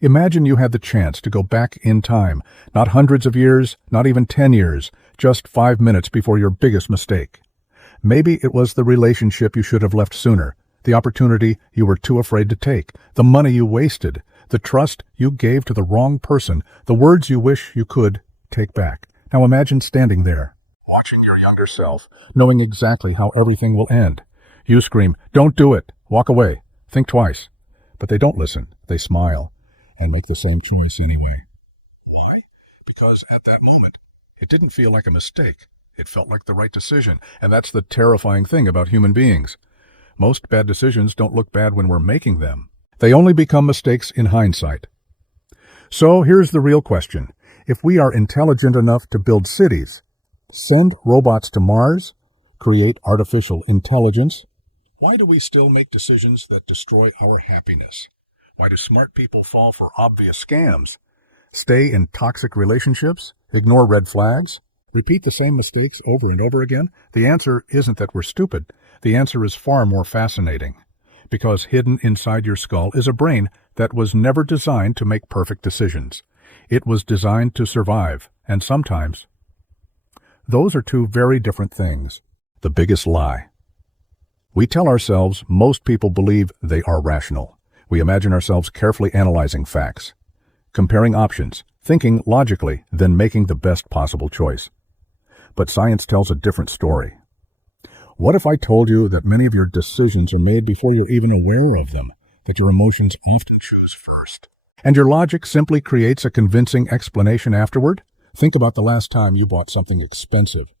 Imagine you had the chance to go back in time, not hundreds of years, not even 10 years, just 5 minutes before your biggest mistake. Maybe it was the relationship you should have left sooner, the opportunity you were too afraid to take, the money you wasted, the trust you gave to the wrong person, the words you wish you could take back. Now imagine standing there, watching your younger self, knowing exactly how everything will end. You scream, "Don't do it! Walk away! Think twice!" But they don't listen. They smile and make the same choice anyway. Why? Because at that moment, it didn't feel like a mistake. It felt like the right decision, and that's the terrifying thing about human beings. Most bad decisions don't look bad when we're making them. They only become mistakes in hindsight. So here's the real question. If we are intelligent enough to build cities, send robots to Mars, create artificial intelligence, why do we still make decisions that destroy our happiness? Why do smart people fall for obvious scams? Stay in toxic relationships? Ignore red flags? Repeat the same mistakes over and over again? The answer isn't that we're stupid. The answer is far more fascinating. Because hidden inside your skull is a brain that was never designed to make perfect decisions. It was designed to survive, and sometimes those are two very different things. The biggest lie. We tell ourselves most people believe they are rational. We imagine ourselves carefully analyzing facts, comparing options, thinking logically, then making the best possible choice. But science tells a different story. What if I told you that many of your decisions are made before you're even aware of them, that your emotions often choose first, and your logic simply creates a convincing explanation afterward? Think about the last time you bought something expensive.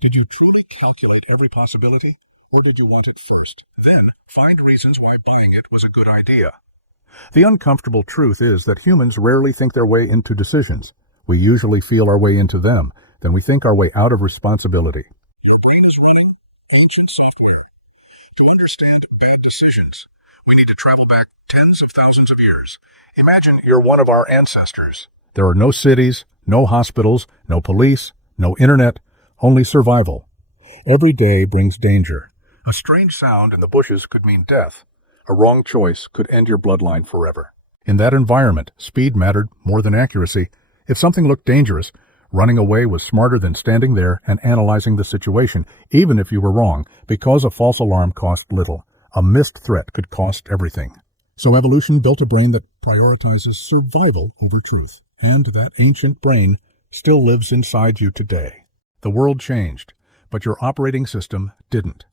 Did you truly calculate every possibility? Or did you want it first, then find reasons why buying it was a good idea? The uncomfortable truth is that humans rarely think their way into decisions. We usually feel our way into them, then we think our way out of responsibility. Your brain is running ancient software. To understand bad decisions, we need to travel back tens of thousands of years. Imagine you're one of our ancestors. There are no cities, no hospitals, no police, no internet, only survival. Every day brings danger. A strange sound in the bushes could mean death. A wrong choice could end your bloodline forever. In that environment, speed mattered more than accuracy. If something looked dangerous, running away was smarter than standing there and analyzing the situation, even if you were wrong, because a false alarm cost little. A missed threat could cost everything. So evolution built a brain that prioritizes survival over truth. And that ancient brain still lives inside you today. The world changed, but your operating system didn't.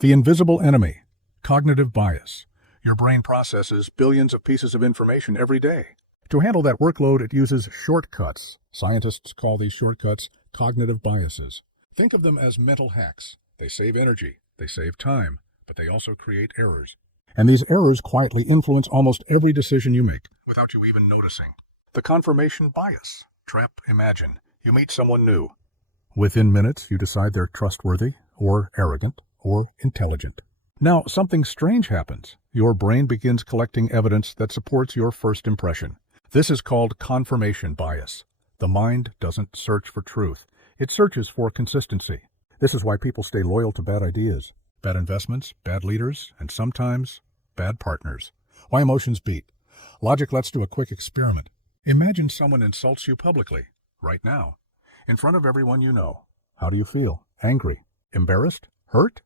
The invisible enemy, cognitive bias. Your brain processes billions of pieces of information every day. To handle that workload, it uses shortcuts. Scientists call these shortcuts cognitive biases. Think of them as mental hacks. They save energy, they save time, but they also create errors. And these errors quietly influence almost every decision you make, without you even noticing. The confirmation bias trap. Imagine you meet someone new. Within minutes, you decide they're trustworthy or arrogant or intelligent. Now, something strange happens. Your brain begins collecting evidence that supports your first impression. This is called confirmation bias. The mind doesn't search for truth. It searches for consistency. This is why people stay loyal to bad ideas, bad investments, bad leaders, and sometimes bad partners. Why emotions beat. Logic. Let's do a quick experiment. Imagine someone insults you publicly, right now, in front of everyone you know. How do you feel? Angry? Embarrassed? Hurt?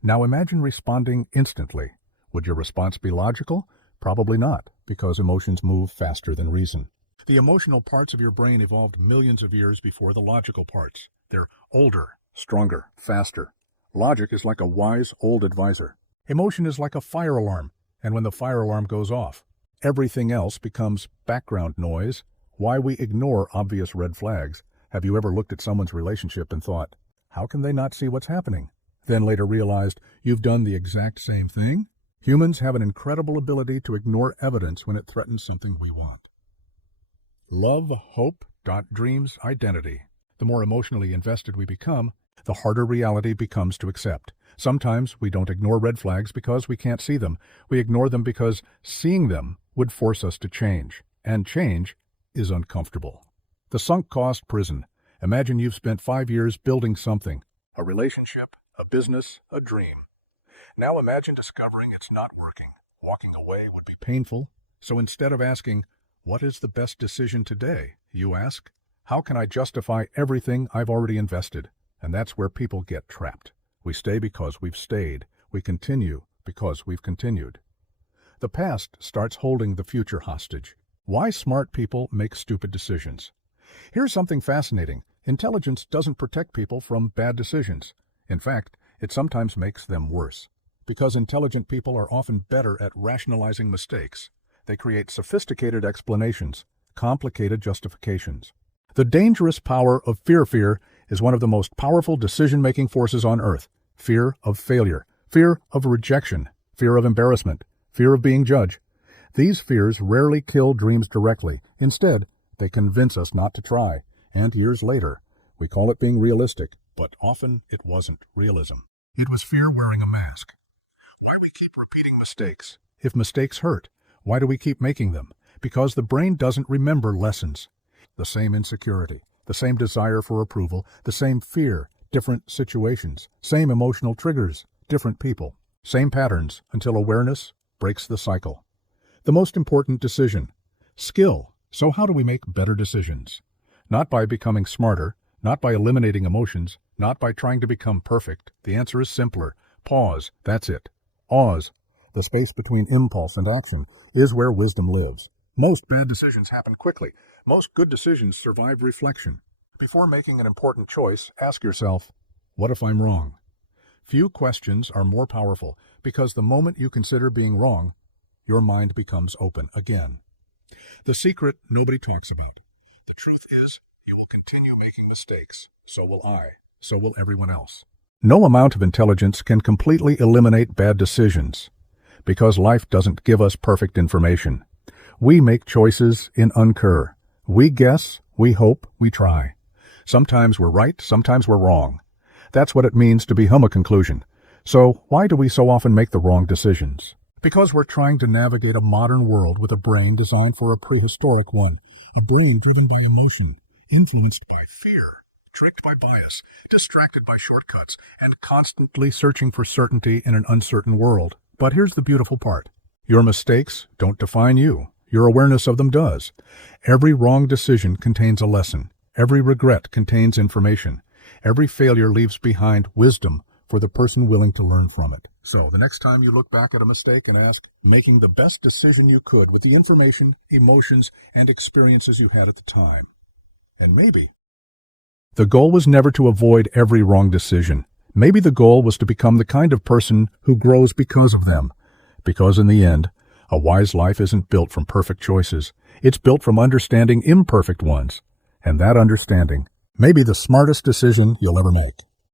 Now imagine responding instantly. Would your response be logical? Probably not, because emotions move faster than reason. The emotional parts of your brain evolved millions of years before the logical parts. They're older, stronger, faster. Logic is like a wise old advisor. Emotion is like a fire alarm, and when the fire alarm goes off, everything else becomes background noise. Why we ignore obvious red flags. Have you ever looked at someone's relationship and thought, how can they not see what's happening? Then later realized you've done the exact same thing? Humans have an incredible ability to ignore evidence when it threatens something we want. Love, hope, dreams, identity. The more emotionally invested we become, the harder reality becomes to accept. Sometimes we don't ignore red flags because we can't see them. We ignore them because seeing them would force us to change. And change is uncomfortable. The sunk cost prison. Imagine you've spent 5 years building something. A relationship, a business, a dream. Now imagine discovering it's not working. Walking away would be painful. So instead of asking, What is the best decision today, you ask? How can I justify everything I've already invested? And that's where people get trapped. We stay because we've stayed. We continue because we've continued. The past starts holding the future hostage. Why smart people make stupid decisions. Here's something fascinating. Intelligence doesn't protect people from bad decisions. In fact, it sometimes makes them worse. Because intelligent people are often better at rationalizing mistakes. They create sophisticated explanations, complicated justifications. The dangerous power of fear is one of the most powerful decision-making forces on earth. Fear of failure, fear of rejection, fear of embarrassment, fear of being judged. These fears rarely kill dreams directly. Instead, they convince us not to try. And years later, we call it being realistic, but often it wasn't realism. It was fear wearing a mask. Why do we keep repeating mistakes? If mistakes hurt, why do we keep making them? Because the brain doesn't remember lessons. The same insecurity, the same desire for approval, the same fear, different situations, same emotional triggers, different people, same patterns until awareness breaks the cycle. The most important decision, skill. So how do we make better decisions? Not by becoming smarter, not by eliminating emotions, not by trying to become perfect. The answer is simpler. Pause. That's it. Pause. The space between impulse and action is where wisdom lives. Most bad decisions happen quickly. Most good decisions survive reflection. Before making an important choice, ask yourself, what if I'm wrong? Few questions are more powerful because the moment you consider being wrong, your mind becomes open again. The secret nobody talks about. The truth is, you will continue making mistakes. So will I. So will everyone else. No amount of intelligence can completely eliminate bad decisions because life doesn't give us perfect information. We make choices in uncur. We guess, we hope, we try. Sometimes we're right, sometimes we're wrong. That's what it means to become a conclusion. So why do we so often make the wrong decisions? Because we're trying to navigate a modern world with a brain designed for a prehistoric one. A brain driven by emotion, influenced by fear, tricked by bias, distracted by shortcuts, and constantly searching for certainty in an uncertain world. But here's the beautiful part. Your mistakes don't define you. Your awareness of them does. Every wrong decision contains a lesson. Every regret contains information. Every failure leaves behind wisdom for the person willing to learn from it. So, the next time you look back at a mistake and ask, making the best decision you could with the information, emotions, and experiences you had at the time. And maybe the goal was never to avoid every wrong decision. Maybe the goal was to become the kind of person who grows because of them. Because in the end, a wise life isn't built from perfect choices. It's built from understanding imperfect ones. And that understanding may be the smartest decision you'll ever make.